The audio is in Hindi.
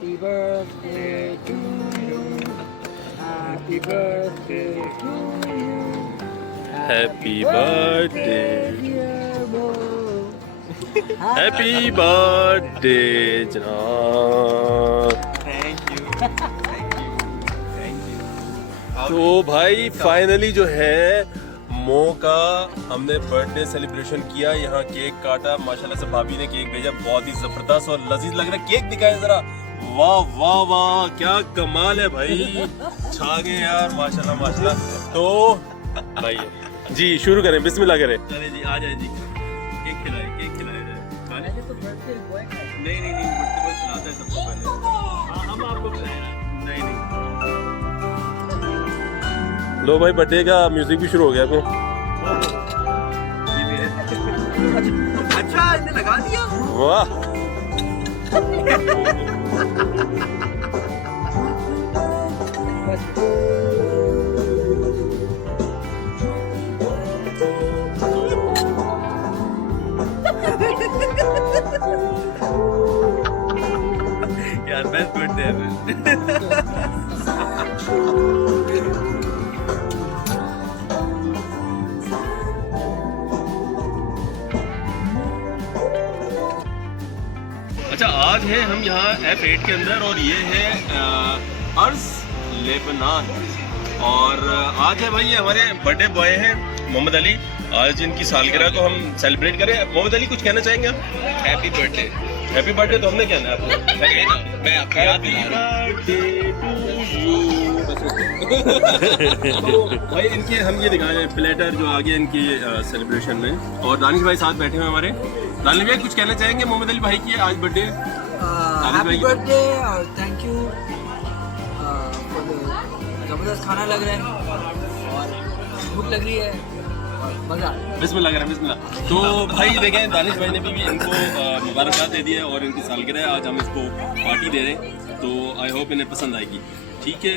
Happy birthday to you. Happy birthday to you. Happy birthday. dear Mo. Happy birthday जनाब। Thank you thank you thank you. तो भाई फाइनली जो है मो का हमने बर्थडे सेलिब्रेशन किया, यहाँ केक काटा, माशाल्लाह से भाभी ने केक भेजा, बहुत ही जबरदस्त और लजीज लग रहा है। केक दिखाए जरा, वाह वाह वाह क्या कमाल है भाई, छा गए यार माशाल्लाह माशाल्लाह। तो भाई जी शुरू करें, बिस्मिल्लाह करें। चले जी आ जाए जी, केक खिलाए जाए। पहले तो birthday boy का है। नहीं नहीं नहीं, बर्थडे बॉय खिलाता है सबको पहले। हाँ हम आपको खिलाएं। नहीं नहीं लो भाई बर्थडे का म्यूजिक भी शुरू हो गया अपने। ये मेरे अच्छा इसने लगा दिया। वाह यार बेस्ट बर्थडे है। अच्छा आज है हम यहाँ F8 के अंदर और ये है अर्ज लेबनान और आज है भाई ये हमारे बर्थडे बॉय हैं मोहम्मद अली। आज इनकी सालगिरह को हम सेलिब्रेट करें। मोहम्मद अली कुछ कहना चाहेंगे आप? Happy birthday. हैप्पी बर्थडे तो हमने कहना है आपको। मैं आपको याद दिला रहा हूं। भाई इनके हम ये दिखा रहे हैं प्लेटर जो आगे इनकी सेलिब्रेशन में, और दानिश भाई साथ बैठे हुए हमारे। दानिश भाई कुछ कहना चाहेंगे मोहम्मद अली भाई की आज बर्थडे? हैप्पी बर्थडे और थैंक यू फॉर द जबरदस्त खाना लग रहा है और भूख लग रही है और मजा आ रहा है। बिस्मिल्लाह करें बिस्मिल्लाह। तो भाई देखें दानिश भाई ने भी इनको मुबारकबाद दे दी है और इनकी सालगिरह है, आज हम इसको पार्टी दे रहे हैं, तो आई होप इन्हें पसंद आएगी। ठीक है।